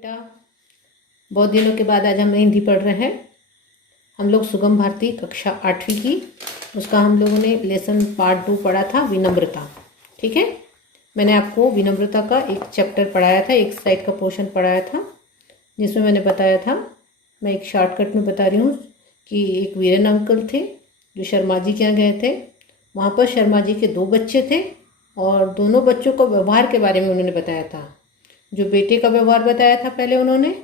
बेटा, बहुत दिनों के बाद आज हम हिंदी पढ़ रहे हैं। हम लोग सुगम भारती कक्षा 8वीं की, उसका हम लोगों ने लेसन पार्ट 2 पढ़ा था, विनम्रता। ठीक है, मैंने आपको विनम्रता का एक चैप्टर पढ़ाया था, एक साइड का पोर्शन पढ़ाया था, जिसमें मैंने बताया था, मैं एक शॉर्टकट में बता रही हूँ कि एक वीरेन अंकल थे जो शर्मा जी के यहाँ गए थे। वहाँ पर शर्मा जी के 2 बच्चे थे और दोनों बच्चों को व्यवहार के बारे में उन्होंने बताया था। जो बेटे का व्यवहार बताया था पहले उन्होंने,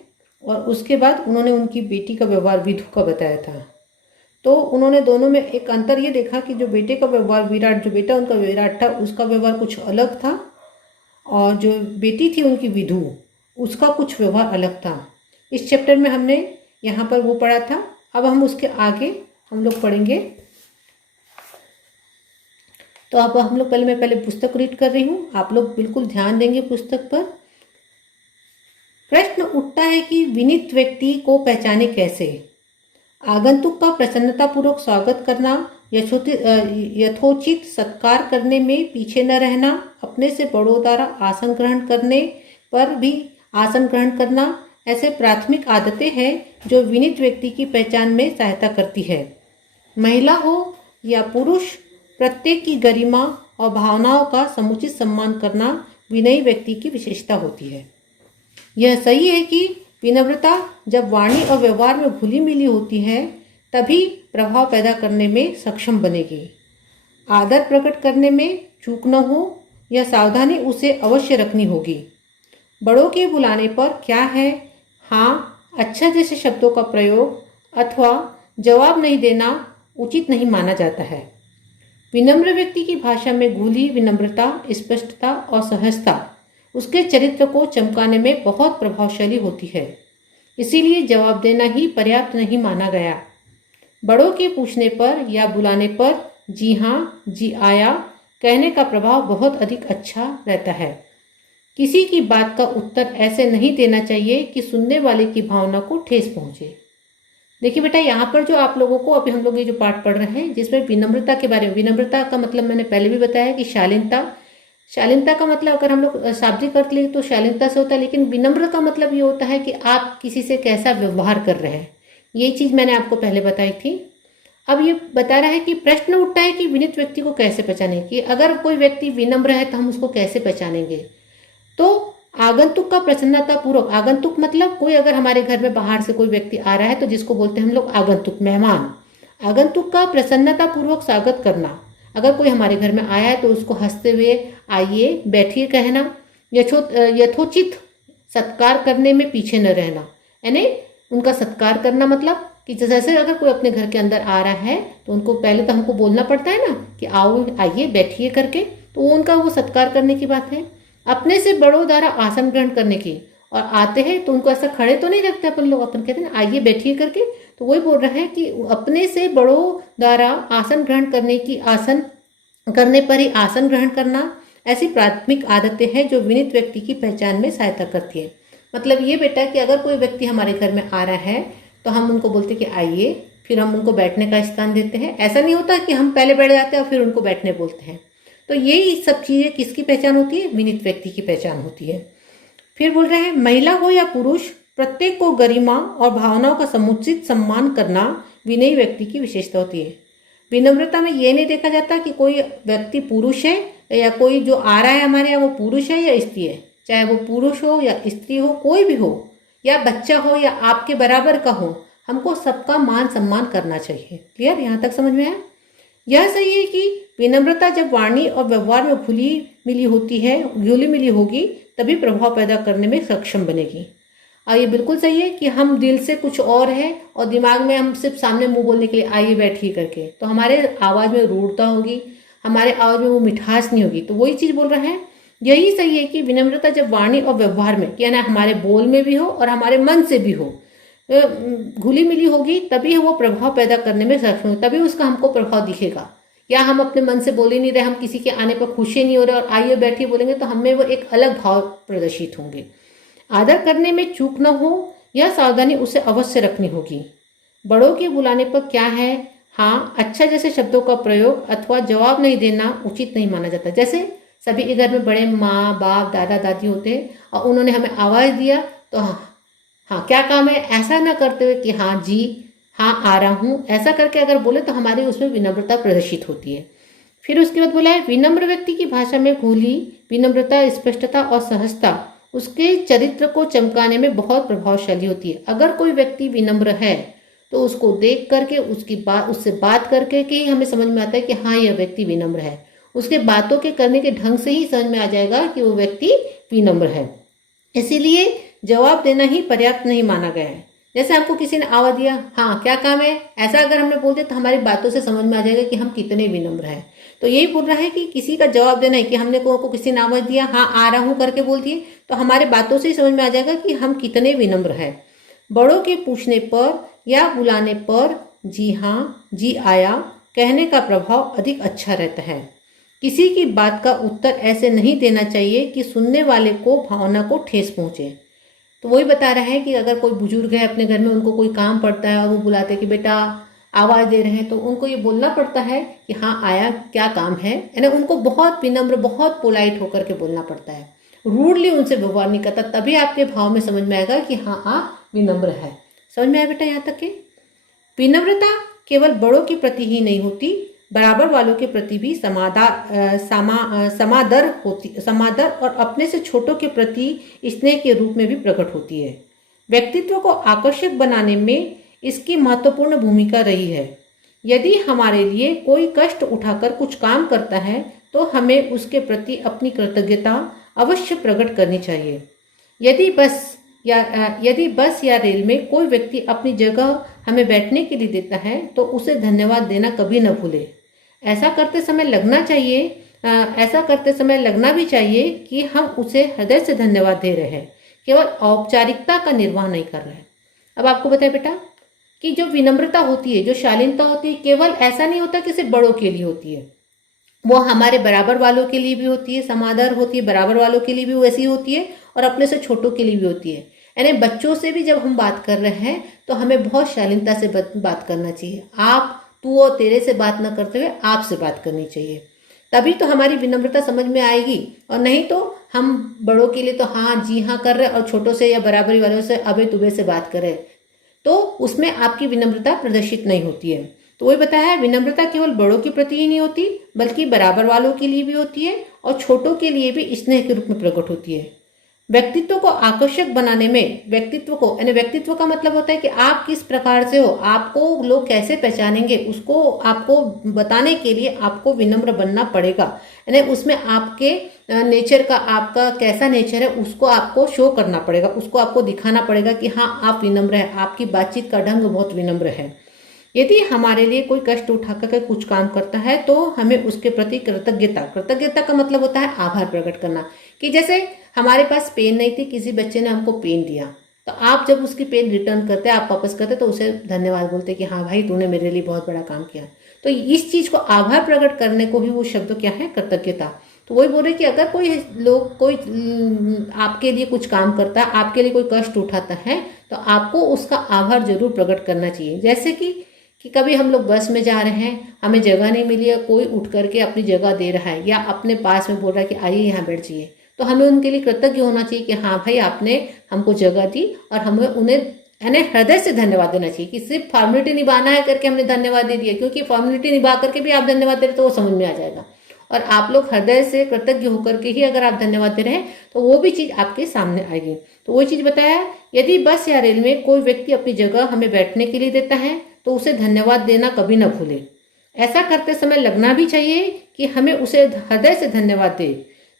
और उसके बाद उन्होंने उनकी बेटी का व्यवहार विधु का बताया था। तो उन्होंने दोनों में एक अंतर ये देखा कि जो बेटे का व्यवहार विराट, जो बेटा उनका विराट था, उसका व्यवहार कुछ अलग था, और जो बेटी थी उनकी विधु, उसका कुछ व्यवहार अलग था। इस चैप्टर में हमने यहाँ पर वो पढ़ा था। अब हम उसके आगे हम लोग पढ़ेंगे। तो अब हम लोग मैं पहले पुस्तक रीड कर रही हूँ, आप लोग बिल्कुल ध्यान देंगे पुस्तक पर। प्रश्न उठता है कि विनीत व्यक्ति को पहचाने कैसे। आगंतुक का प्रसन्नतापूर्वक स्वागत करना, यथोचित सत्कार करने में पीछे न रहना, अपने से बड़ों द्वारा आसन ग्रहण करने पर भी आसन ग्रहण करना, ऐसे प्राथमिक आदतें हैं जो विनीत व्यक्ति की पहचान में सहायता करती है। महिला हो या पुरुष, प्रत्येक की गरिमा और भावनाओं का समुचित सम्मान करना विनयी व्यक्ति की विशेषता होती है। यह सही है कि विनम्रता जब वाणी और व्यवहार में घुली मिली होती है तभी प्रभाव पैदा करने में सक्षम बनेगी। आदर प्रकट करने में चूक न हो, यह सावधानी उसे अवश्य रखनी होगी। बड़ों के बुलाने पर क्या है, हाँ, अच्छा जैसे शब्दों का प्रयोग अथवा जवाब नहीं देना उचित नहीं माना जाता है। विनम्र व्यक्ति की भाषा में घुली विनम्रता, स्पष्टता और सहजता उसके चरित्र को चमकाने में बहुत प्रभावशाली होती है। इसीलिए जवाब देना ही पर्याप्त नहीं माना गया। बड़ों के पूछने पर या बुलाने पर जी हाँ, जी आया कहने का प्रभाव बहुत अधिक अच्छा रहता है। किसी की बात का उत्तर ऐसे नहीं देना चाहिए कि सुनने वाले की भावना को ठेस पहुंचे। देखिए बेटा, यहाँ पर जो आप लोगों को अभी हम लोग ये जो पाठ पढ़ रहे हैं, जिसमें विनम्रता के बारे में, विनम्रता का मतलब मैंने पहले भी बताया कि शालीनता का मतलब अगर हम लोग शाब्दिक अर्थ लें तो शालीनता से होता है, लेकिन विनम्र का मतलब ये होता है कि आप किसी से कैसा व्यवहार कर रहे हैं। ये चीज़ मैंने आपको पहले बताई थी। अब ये बता रहा है कि प्रश्न उठता है कि विनीत व्यक्ति को कैसे पहचानें, कि अगर कोई व्यक्ति विनम्र है तो हम उसको कैसे पहचानेंगे। तो आगंतुक का प्रसन्नतापूर्वक, आगंतुक मतलब कोई अगर हमारे घर में बाहर से कोई व्यक्ति आ रहा है तो जिसको बोलते हैं हम लोग आगंतुक, मेहमान। आगंतुक का प्रसन्नतापूर्वक स्वागत करना, अगर कोई हमारे घर में आया है तो उसको हंसते हुए आइए बैठिए कहना, यथोचित सत्कार करने में पीछे न रहना, यानी उनका सत्कार करना मतलब कि जैसे अगर कोई अपने घर के अंदर आ रहा है तो उनको पहले तो हमको बोलना पड़ता है ना कि आओ, आइए बैठिए करके, तो वो उनका वो सत्कार करने की बात है। अपने से बड़ों द्वारा आसन ग्रहण करने की, और आते हैं तो उनको ऐसा खड़े तो नहीं रखते अपन लोग, अपन कहते हैं ना आइए बैठिए करके, तो वही बोल रहे हैं कि अपने से बड़ों द्वारा आसन ग्रहण करने की, आसन करने पर ही आसन ग्रहण करना, ऐसी प्राथमिक आदतें हैं जो विनीत व्यक्ति की पहचान में सहायता करती है। मतलब ये बेटा कि अगर कोई व्यक्ति हमारे घर में आ रहा है तो हम उनको बोलते हैं कि आइए, फिर हम उनको बैठने का स्थान देते हैं। ऐसा नहीं होता कि हम पहले बैठ जाते हैं और फिर उनको बैठने बोलते हैं। तो यही सब चीज़ें किसकी पहचान होती है, विनीत व्यक्ति की पहचान होती है। फिर बोल रहे हैं, महिला हो या पुरुष, प्रत्येक को गरिमा और भावनाओं का समुचित सम्मान करना विनयी व्यक्ति की विशेषता होती है। विनम्रता में ये नहीं देखा जाता कि कोई व्यक्ति पुरुष है या कोई जो आ रहा है हमारे यहाँ वो पुरुष है या स्त्री है, चाहे वो पुरुष हो या स्त्री हो, कोई भी हो, या बच्चा हो या आपके बराबर का हो, हमको सबका मान सम्मान करना चाहिए। क्लियर, यहाँ तक समझ में आया। यह सही है कि विनम्रता जब वाणी और व्यवहार में घुली मिली होगी तभी प्रभाव पैदा करने में सक्षम बनेगी। और ये बिल्कुल सही है कि हम दिल से कुछ और है और दिमाग में हम सिर्फ सामने मुंह बोलने के लिए आइए बैठिए करके, तो हमारे आवाज़ में रूढ़ता होगी, हमारे आवाज़ में वो मिठास नहीं होगी। तो वही चीज़ बोल रहे हैं, यही सही है कि विनम्रता जब वाणी और व्यवहार में, यानी हमारे बोल में भी हो और हमारे मन से भी हो, घुली मिली होगी तभी वो प्रभाव पैदा करने में सक्षम होगी, तभी उसका हमको प्रभाव दिखेगा। या हम अपने मन से बोल ही नहीं रहे, हम किसी के आने पर खुश ही नहीं हो रहे और आइए बैठिए बोलेंगे तो हमें वो एक अलग भाव प्रदर्शित होंगे। आदर करने में चूक न हो, यह सावधानी उसे अवश्य रखनी होगी। बड़ों के बुलाने पर क्या है, हाँ, अच्छा जैसे शब्दों का प्रयोग अथवा जवाब नहीं देना उचित नहीं माना जाता। जैसे सभी के घर में बड़े माँ बाप दादा दादी होते हैं और उन्होंने हमें आवाज़ दिया तो हाँ, हाँ क्या काम है, ऐसा ना करते हुए कि हाँ जी, हाँ आ रहा हूँ, ऐसा करके अगर बोले तो हमारी उसमें विनम्रता प्रदर्शित होती है। फिर उसके बाद बोला है विनम्र व्यक्ति की भाषा में खुली विनम्रता, स्पष्टता और सहजता उसके चरित्र को चमकाने में बहुत प्रभावशाली होती है। अगर कोई व्यक्ति विनम्र है तो उसको देख करके, उसकी बात, उससे बात करके के ही हमें समझ में आता है कि हाँ यह व्यक्ति विनम्र है। उसके बातों के करने के ढंग से ही समझ में आ जाएगा कि वो व्यक्ति विनम्र है। इसीलिए जवाब देना ही पर्याप्त नहीं माना गया है। जैसे हमको किसी ने आवाज दिया, हाँ क्या काम है, ऐसा अगर हमने बोल दिया तो हमारी बातों से समझ में आ जाएगा कि हम कितने विनम्र हैं। तो यही बोल रहा है कि किसी का जवाब देना है कि हमने को किसी ने आवाज दिया, हाँ आ रहा हूँ करके बोल दिए, तो हमारे बातों से ही समझ में आ जाएगा कि हम कितने विनम्र हैं। बड़ों के पूछने पर या बुलाने पर जी हाँ, जी आया कहने का प्रभाव अधिक अच्छा रहता है। किसी की बात का उत्तर ऐसे नहीं देना चाहिए कि सुनने वाले को भावना को ठेस पहुंचे। तो वही बता रहा है कि अगर कोई बुजुर्ग है अपने घर में, उनको कोई काम पड़ता है और वो बुलाते हैं कि बेटा आवाज़ दे रहे हैं, तो उनको ये बोलना पड़ता है कि हाँ आया, क्या काम है ना। उनको बहुत विनम्र, बहुत पोलाइट होकर के बोलना पड़ता है, रूडली उनसे व्यवहार नहीं करता, तभी आपके भाव में समझ में आएगा कि हाँ आप विनम्र है। समझ में आया बेटा यहाँ तक के? विनम्रता केवल बड़ों के प्रति ही नहीं होती, बराबर वालों के प्रति भी समादर और अपने से छोटों के प्रति स्नेह के रूप में भी प्रकट होती है। व्यक्तित्व को आकर्षक बनाने में इसकी महत्वपूर्ण भूमिका रही है। यदि हमारे लिए कोई कष्ट उठाकर कुछ काम करता है तो हमें उसके प्रति अपनी कृतज्ञता अवश्य प्रकट करनी चाहिए। यदि बस या रेल में कोई व्यक्ति अपनी जगह हमें बैठने के लिए देता है तो उसे धन्यवाद देना कभी न भूले। ऐसा करते समय लगना भी चाहिए कि हम उसे हृदय से धन्यवाद दे रहे हैं, केवल औपचारिकता का निर्वाह नहीं कर रहे हैं। अब आपको बताए बेटा कि जो विनम्रता होती है, जो शालीनता होती है, केवल ऐसा नहीं होता कि सिर्फ बड़ों के लिए होती है, वो हमारे बराबर वालों के लिए भी होती है, समादर होती है, बराबर वालों के लिए भी वैसी होती है और अपने से छोटों के लिए भी होती है। यानी बच्चों से भी जब हम बात कर रहे हैं तो हमें बहुत शालीनता से बात करना चाहिए। आप, तू और तेरे से बात न करते हुए आप से बात करनी चाहिए, तभी तो हमारी विनम्रता समझ में आएगी। और नहीं तो हम बड़ों के लिए तो हाँ जी हाँ कर रहे और छोटों से या बराबरी वालों से अबे तुबे से बात कर रहे, तो उसमें आपकी विनम्रता प्रदर्शित नहीं होती है। तो वही बताया है, विनम्रता केवल बड़ों के प्रति ही नहीं होती बल्कि बराबर वालों के लिए भी होती है और छोटों के लिए भी स्नेह के रूप में प्रकट होती है। व्यक्तित्व को आकर्षक बनाने में, व्यक्तित्व का मतलब होता है कि आप किस प्रकार से हो, आपको लोग कैसे पहचानेंगे, उसको आपको बताने के लिए आपको विनम्र बनना पड़ेगा। यानी उसमें आपके नेचर का, आपका कैसा नेचर है उसको आपको शो करना पड़ेगा, उसको आपको दिखाना पड़ेगा कि हाँ आप विनम्र है, आपकी बातचीत का ढंग बहुत विनम्र है। यदि हमारे लिए कोई कष्ट उठाकर कुछ काम करता है तो हमें उसके प्रति कृतज्ञता का मतलब होता है आभार प्रकट करना। कि जैसे हमारे पास पेन नहीं थी, किसी बच्चे ने हमको पेन दिया, तो आप जब उसकी पेन रिटर्न करते, आप वापस करते, तो उसे धन्यवाद बोलते कि हाँ भाई तूने मेरे लिए बहुत बड़ा काम किया। तो इस चीज को आभार प्रकट करने को ही वो शब्द क्या है, कृतज्ञता। तो वही बोल रहे कि अगर कोई आपके लिए कुछ काम करता है, आपके लिए कोई कष्ट उठाता है, तो आपको उसका आभार जरूर प्रकट करना चाहिए। जैसे कि कभी हम लोग बस में जा रहे हैं, हमें जगह नहीं मिली है, कोई उठ करके अपनी जगह दे रहा है या अपने पास में बोल रहा है कि आइए यहाँ बैठ जाइए, तो हमें उनके लिए कृतज्ञ होना चाहिए कि हाँ भाई आपने हमको जगह दी, और हमें उन्हें यानी हृदय से धन्यवाद देना चाहिए। कि सिर्फ फॉर्मेलिटी निभाना है करके हमने धन्यवाद दे दिया, क्योंकि फॉर्मेलिटी निभा करके भी आप धन्यवाद दे रहे तो वो समझ में आ जाएगा। और आप लोग हृदय से कृतज्ञ होकर के ही अगर आप धन्यवाद दे रहे हैं तो वो भी चीज़ आपके सामने आएगी। तो वही चीज़ बताया, यदि बस या रेल में कोई व्यक्ति अपनी जगह हमें बैठने के लिए देता है तो उसे धन्यवाद देना कभी न भूले। ऐसा करते समय लगना भी चाहिए कि हमें उसे हृदय से धन्यवाद दे,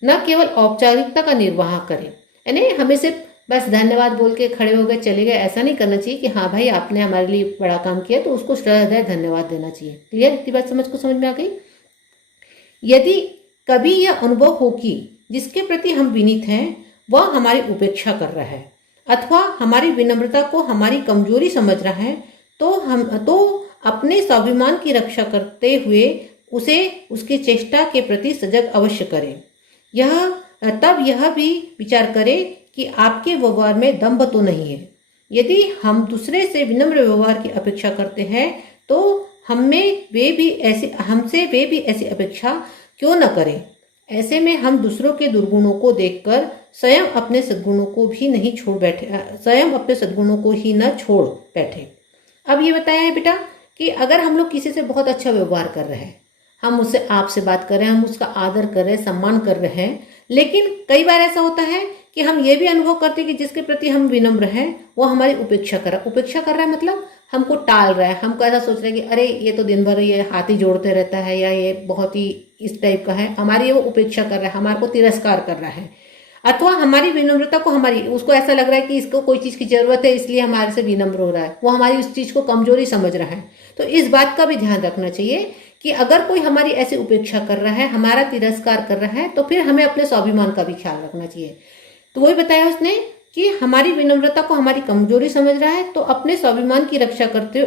न केवल औपचारिकता का निर्वाह करें। यानी हमें सिर्फ बस धन्यवाद बोल के खड़े हो गए चले गए, ऐसा नहीं करना चाहिए कि हाँ भाई आपने हमारे लिए बड़ा काम किया, तो उसको हृदय धन्यवाद देना चाहिए। क्लियर? इतनी बात समझ में आ गई? यदि कभी यह अनुभव हो कि जिसके प्रति हम विनीत हैं वह हमारी उपेक्षा कर रहा है अथवा हमारी विनम्रता को हमारी कमजोरी समझ रहा है, तो अपने स्वाभिमान की रक्षा करते हुए उसे उसकी चेष्टा के प्रति सजग अवश्य करें। यह भी विचार करें कि आपके व्यवहार में दंभ तो नहीं है। यदि हम दूसरे से विनम्र व्यवहार की अपेक्षा करते हैं तो हमसे वे भी ऐसी अपेक्षा क्यों न करें। ऐसे में हम दूसरों के दुर्गुणों को देखकर स्वयं अपने सद्गुणों को भी नहीं छोड़ बैठे, स्वयं अपने सद्गुणों को ही न छोड़ बैठे। अब ये बताया है बेटा कि अगर हम लोग किसी से बहुत अच्छा व्यवहार कर रहे हैं, हम उससे आपसे बात कर रहे हैं, हम उसका आदर कर रहे हैं, सम्मान कर रहे हैं, लेकिन कई बार ऐसा होता है कि हम ये भी अनुभव करते हैं कि जिसके प्रति हम विनम्र हैं वो हमारी उपेक्षा कर रहा है, मतलब हमको टाल रहा है, हमको ऐसा सोच रहे हैं कि अरे ये तो दिन भर ये हाथ ही जोड़ते रहता है, या ये बहुत ही इस टाइप का है, हमारी वो उपेक्षा कर रहा है, हमारे को तिरस्कार कर रहा है। अथवा हमारी विनम्रता को उसको ऐसा लग रहा है कि इसको कोई चीज़ की जरूरत है इसलिए हमारे से विनम्र हो रहा है, वो हमारी उस चीज़ को कमजोरी समझ रहा है। तो इस बात का भी ध्यान रखना चाहिए कि अगर कोई हमारी ऐसी उपेक्षा कर रहा है, हमारा तिरस्कार कर रहा है, तो फिर हमें अपने स्वाभिमान का भी ख्याल रखना चाहिए। तो वही बताया उसने कि हमारी विनम्रता को हमारी कमजोरी समझ रहा है, तो अपने स्वाभिमान की रक्षा करते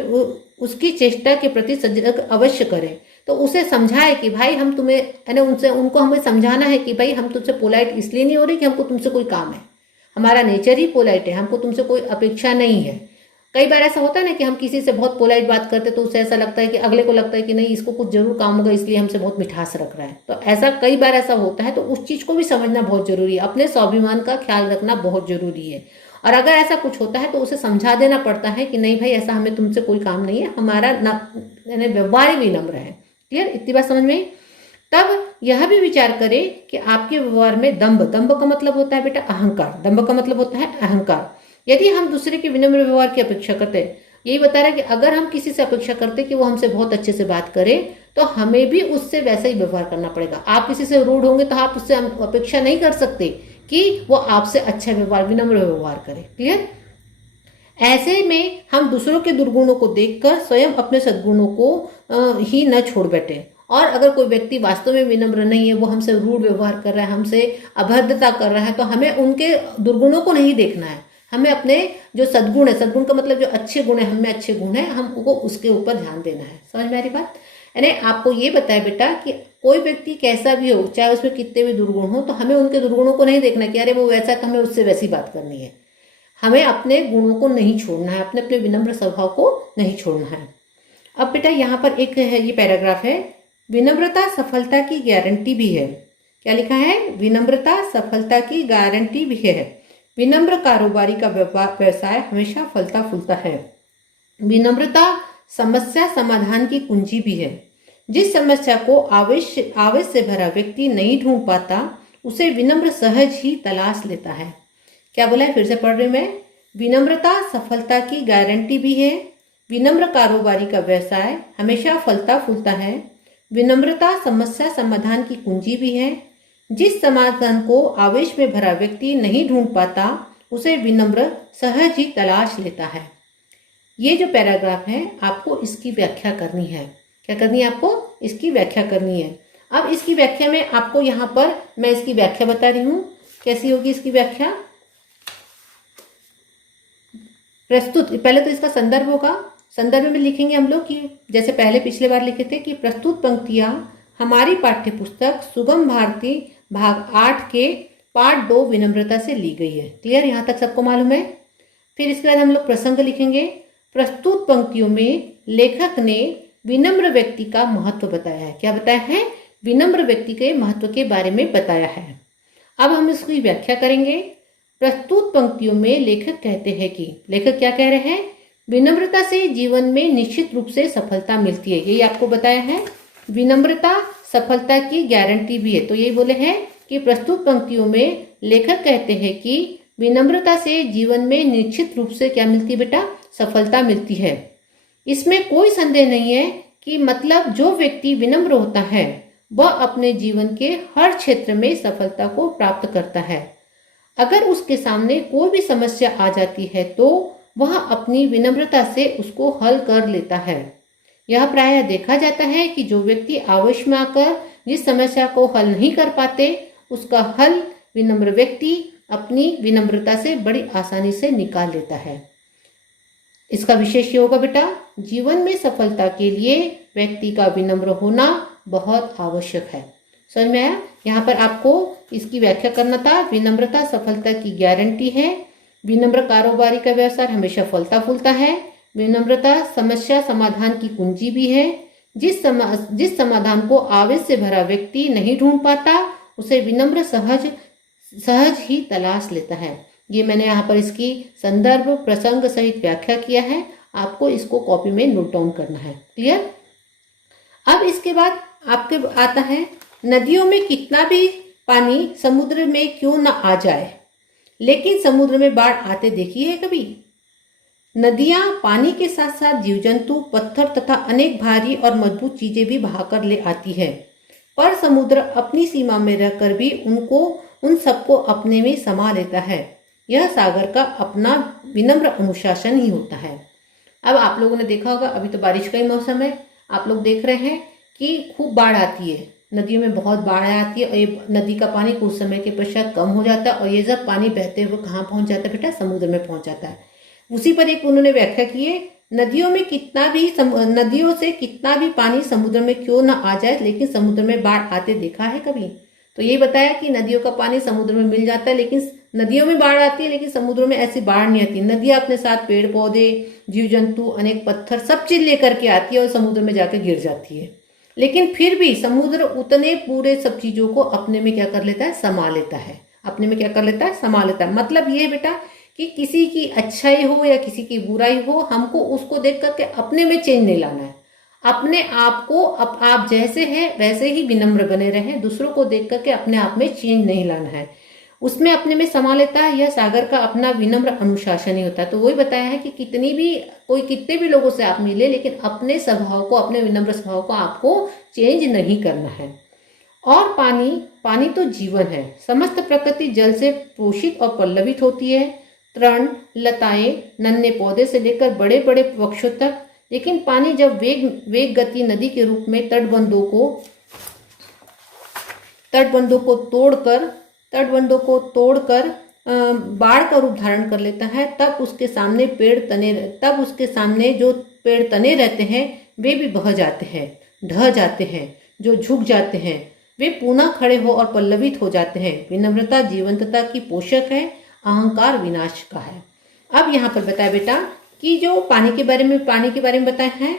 उसकी चेष्टा के प्रति सजग अवश्य करें। तो उसे समझाए कि भाई हम तुम्हें, है ना, उनको हमें समझाना है कि भाई हम तुमसे पोलाइट इसलिए नहीं हो रही कि हमको तुमसे कोई काम है, हमारा नेचर ही पोलाइट है, हमको तुमसे कोई अपेक्षा नहीं है। कई बार ऐसा होता है ना कि हम किसी से बहुत पोलाइट बात करते तो उसे ऐसा लगता है कि अगले को लगता है कि नहीं इसको कुछ जरूर काम होगा इसलिए हमसे बहुत मिठास रख रहा है। तो ऐसा कई बार ऐसा होता है, तो उस चीज़ को भी समझना बहुत जरूरी है, अपने स्वाभिमान का ख्याल रखना बहुत जरूरी है। और अगर ऐसा कुछ होता है तो उसे समझा देना पड़ता है कि नहीं भाई ऐसा हमें तुमसे कोई काम नहीं है, हमारा व्यवहार ही विनम्र है। क्लियर, इतनी बात समझ में? तब यह भी विचार करें कि आपके व्यवहार में दंभ का मतलब होता है बेटा अहंकार, दंभ का मतलब होता है अहंकार। यदि हम दूसरे के विनम्र व्यवहार की अपेक्षा करते हैं, यही बता रहा है कि अगर हम किसी से अपेक्षा करते कि वो हमसे बहुत अच्छे से बात करे, तो हमें भी उससे वैसा ही व्यवहार करना पड़ेगा। आप किसी से रूड होंगे तो आप उससे अपेक्षा नहीं कर सकते कि वो आपसे अच्छा व्यवहार, विनम्र व्यवहार करे। क्लियर? ऐसे में हम दूसरों के दुर्गुणों को देखकर स्वयं अपने सद्गुणों को ही न छोड़ बैठे। और अगर कोई व्यक्ति वास्तव में विनम्र नहीं है, वो हमसे रूड व्यवहार कर रहा है, हमसे अभद्रता कर रहा है, तो हमें उनके दुर्गुणों को नहीं देखना है, हमें अपने जो सद्गुण है, सद्गुण का मतलब जो अच्छे गुण है, हमें अच्छे गुण है, हमको उसके ऊपर ध्यान देना है। समझ में आ रही बात? यानी आपको ये बताया बेटा कि कोई व्यक्ति कैसा भी हो, चाहे उसमें कितने भी दुर्गुण हो, तो हमें उनके दुर्गुणों को नहीं देखना कि अरे वो वैसा, तो हमें उससे वैसी बात करनी है। हमें अपने गुणों को नहीं छोड़ना है, अपने अपने विनम्र स्वभाव को नहीं छोड़ना है। अब बेटा यहाँ पर एक है, ये पैराग्राफ है, विनम्रता सफलता की गारंटी भी है। क्या लिखा है? विनम्रता सफलता की गारंटी भी है। विनम्र कारोबारी का व्यवसाय हमेशा फलता फूलता है। विनम्रता समस्या समाधान की कुंजी भी है। जिस समस्या को आवेश से भरा व्यक्ति नहीं ढूंढ पाता, उसे विनम्र सहज ही तलाश लेता है। क्या बोला है? फिर से पढ़ रही मैं। विनम्रता सफलता की गारंटी भी है। विनम्र कारोबारी का व्यवसाय हमेशा फलता फूलता है। विनम्रता समस्या समाधान की कुंजी भी है। जिस समाधान को आवेश में भरा व्यक्ति नहीं ढूंढ पाता, उसे विनम्र सहज ही तलाश लेता है। ये जो पैराग्राफ है, आपको इसकी व्याख्या करनी है। क्या करनी है आपको? इसकी व्याख्या करनी है। अब इसकी व्याख्या में आपको यहाँ पर मैं इसकी व्याख्या बता रही हूँ। कैसी होगी इसकी व्याख्या? प्रस्तुत, पहले तो इसका संदर्भ होगा। संदर्भ में लिखेंगे हम लोग कि जैसे पहले पिछले बार लिखे थे कि प्रस्तुत पंक्तियाँ हमारी पाठ्य पुस्तक सुगम भारती भाग 8 के पाठ 2 विनम्रता से ली गई है। क्लियर? यहाँ तक सबको मालूम है? फिर इसके बाद हम लोग प्रसंग लिखेंगे। प्रस्तुत पंक्तियों में लेखक ने विनम्र व्यक्ति का महत्व बताया है। क्या बताया है? विनम्र व्यक्ति के महत्व के बारे में बताया है। अब हम इसकी व्याख्या करेंगे। प्रस्तुत पंक्तियों में लेखक कहते हैं कि, लेखक क्या कह रहे हैं? विनम्रता से जीवन में निश्चित रूप से सफलता मिलती है। यही आपको बताया है। विनम्रता सफलता की गारंटी भी है। तो यही बोले हैं कि प्रस्तुत पंक्तियों में लेखक कहते हैं कि विनम्रता से जीवन में निश्चित रूप से क्या मिलती है बेटा? सफलता मिलती है। इसमें कोई संदेह नहीं है कि मतलब जो व्यक्ति विनम्र होता है वह अपने जीवन के हर क्षेत्र में सफलता को प्राप्त करता है। अगर उसके सामने कोई भी समस्या आ जाती है तो वह अपनी विनम्रता से उसको हल कर लेता है। यह प्रायः देखा जाता है कि जो व्यक्ति आवेश में आकर जिस समस्या को हल नहीं कर पाते, उसका हल विनम्र व्यक्ति अपनी विनम्रता से बड़ी आसानी से निकाल लेता है। इसका विशेष ये होगा बेटा, जीवन में सफलता के लिए व्यक्ति का विनम्र होना बहुत आवश्यक है। समझ में आया? यहाँ पर आपको इसकी व्याख्या करना था। विनम्रता सफलता की गारंटी है। विनम्र कारोबारी का व्यवसाय हमेशा फलता फूलता है। विनम्रता समस्या समाधान की कुंजी भी है। जिस समाधान को आवेश से भरा व्यक्ति नहीं ढूंढ पाता, उसे विनम्र सहज ही तलाश लेता है। ये मैंने यहाँ पर इसकी संदर्भ प्रसंग सहित व्याख्या किया है, आपको इसको कॉपी में नोट डाउन करना है। क्लियर। अब इसके बाद आपके आता है, नदियों में कितना भी पानी समुद्र में क्यों न आ जाए, लेकिन समुद्र में बाढ़ आते देखी है कभी? नदियां पानी के साथ साथ जीव जंतु, पत्थर तथा अनेक भारी और मजबूत चीजें भी बहाकर ले आती है, पर समुद्र अपनी सीमा में रहकर भी उन सबको अपने में समा लेता है। यह सागर का अपना विनम्र अनुशासन ही होता है। अब आप लोगों ने देखा होगा, अभी तो बारिश का ही मौसम है, आप लोग देख रहे हैं कि खूब बाढ़ आती है, नदियों में बहुत बाढ़ आती है और ये नदी का पानी कुछ समय के पश्चात कम हो जाता है और ये जब पानी बहते हुए कहाँ पहुँच जाता है बेटा? समुद्र में पहुँच जाता है। उसी पर एक उन्होंने व्याख्या की है, नदियों से कितना भी पानी समुद्र में क्यों ना आ जाए, लेकिन समुद्र में बाढ़ आते देखा है कभी? तो ये बताया कि नदियों का पानी समुद्र में मिल जाता है, लेकिन नदियों में बाढ़ आती है, लेकिन समुद्र में ऐसी बाढ़ नहीं आती। नदियां अपने साथ पेड़ पौधे, जीव जंतु, अनेक पत्थर सब चीज लेकर के आती है और समुद्र में जाकर गिर जाती है, लेकिन फिर भी समुद्र उतने पूरे सब चीजों को अपने में क्या कर लेता है? समा लेता है। अपने में क्या कर लेता है? समा लेता है। मतलब ये बेटा कि किसी की अच्छाई हो या किसी की बुराई हो, हमको उसको देख करके अपने में चेंज नहीं लाना है। अपने आप को आप जैसे हैं वैसे ही विनम्र बने रहें, दूसरों को देख करके अपने आप में चेंज नहीं लाना है, उसमें अपने में समा लेता है। यह सागर का अपना विनम्र अनुशासन ही होता है। तो वही बताया है कि कितने भी लोगों से आप मिले, लेकिन अपने स्वभाव को, अपने विनम्र स्वभाव को आपको चेंज नहीं करना है। और पानी तो जीवन है। समस्त प्रकृति जल से पोषित और पल्लवित होती है। तृण, लताएं, नन्हे पौधे से लेकर बड़े बड़े वृक्षों तक। लेकिन पानी जब वेग गति नदी के रूप में तटबंधों को तोड़कर बाढ़ का रूप धारण कर लेता है, तब उसके सामने जो पेड़ तने रहते हैं वे भी बह जाते हैं, ढह जाते हैं। जो झुक जाते हैं वे पुनः खड़े हो और पल्लवित हो जाते हैं। विनम्रता जीवंतता की पोषक है, अहंकार विनाश का है। अब यहाँ पर बताया बेटा कि जो पानी के बारे में बताया है,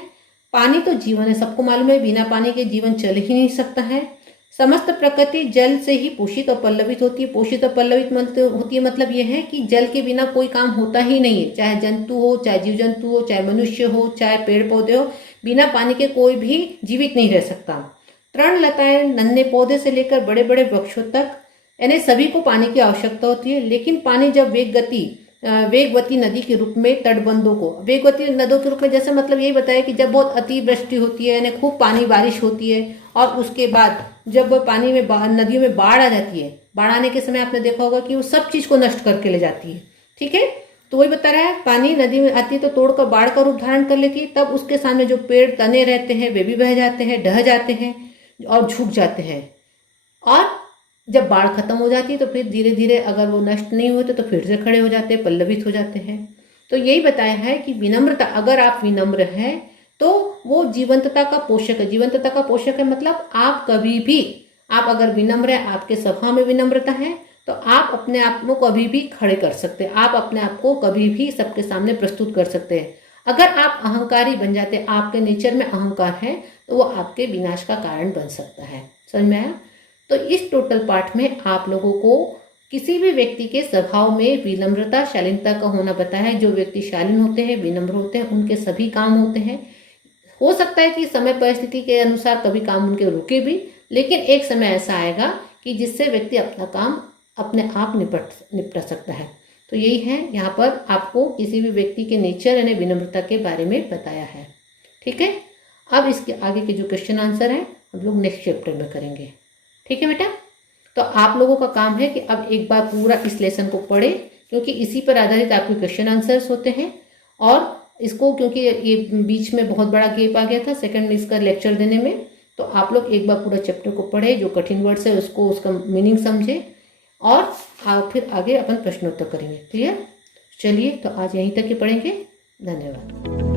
पानी तो जीवन है, सबको मालूम है, बिना पानी के जीवन चल ही नहीं सकता है। समस्त प्रकृति जल से ही पोषित और पल्लवित होती है। पोषित और पल्लवित होती है मतलब यह है कि जल के बिना कोई काम होता ही नहीं है, चाहे जंतु हो, चाहे जीव जंतु हो, चाहे मनुष्य हो, चाहे पेड़ पौधे हो, बिना पानी के कोई भी जीवित नहीं रह सकता। तृण लताएं, नन्हे पौधे से लेकर बड़े बड़े वृक्षों तक, यानी सभी को पानी की आवश्यकता होती है। लेकिन पानी जब वेगवती नदी के रूप में तटबंधों को, वेगवती नदियों के रूप में जैसे मतलब यही बताया कि जब बहुत अतिवृष्टि होती है, यानी खूब पानी बारिश होती है, और उसके बाद जब नदियों में बाढ़ आ जाती है, बाढ़ आने के समय आपने देखा होगा कि वो सब चीज को नष्ट करके ले जाती है। ठीक है, तो वही बता रहा है, पानी नदी में आती है तो तोड़कर बाढ़ का रूप धारण कर लेती है। तब उसके सामने जो पेड़ तने रहते हैं वे भी बह जाते हैं, ढह जाते हैं और झुक जाते हैं। और जब बाढ़ खत्म हो जाती है तो फिर धीरे धीरे अगर वो नष्ट नहीं होते तो फिर से खड़े हो जाते हैं, पल्लवित हो जाते हैं। तो यही बताया है कि विनम्रता, अगर आप विनम्र हैं तो वो जीवंतता का पोषक है। जीवंतता का पोषक है मतलब आप कभी भी, आप अगर विनम्र है, आपके स्वभाव में विनम्रता है, तो आप अपने आप को कभी भी खड़े कर सकते हैं, आप अपने आप को कभी भी सबके सामने प्रस्तुत कर सकते हैं। अगर आप अहंकारी बन जाते हैं, आपके नेचर में अहंकार है, तो वो आपके विनाश का कारण बन सकता है। समझ में आया? तो इस टोटल पाठ में आप लोगों को किसी भी व्यक्ति के स्वभाव में विनम्रता, शालीनता का होना बताया है। जो व्यक्ति शालीन होते हैं, विनम्र होते हैं, उनके सभी काम होते हैं। हो सकता है कि समय परिस्थिति के अनुसार कभी काम उनके रुके भी, लेकिन एक समय ऐसा आएगा कि जिससे व्यक्ति अपना काम अपने आप निपटा सकता है। तो यही है, यहाँ पर आपको किसी भी व्यक्ति के नेचर यानी विनम्रता के बारे में बताया है। ठीक है, अब इसके आगे के जो क्वेश्चन आंसर है हम लोग नेक्स्ट चैप्टर में करेंगे। ठीक है बेटा, तो आप लोगों का काम है कि अब एक बार पूरा इस लेसन को पढ़ें, क्योंकि इसी पर आधारित आपके क्वेश्चन आंसर्स होते हैं। और इसको क्योंकि ये बीच में बहुत बड़ा गैप आ गया था सेकंड में इसका लेक्चर देने में, तो आप लोग एक बार पूरा चैप्टर को पढ़े, जो कठिन वर्ड्स है उसको, उसका मीनिंग समझे, और फिर आगे अपन प्रश्नोत्तर करेंगे। क्लियर? चलिए, तो आज यहीं तक ही पढ़ेंगे। धन्यवाद।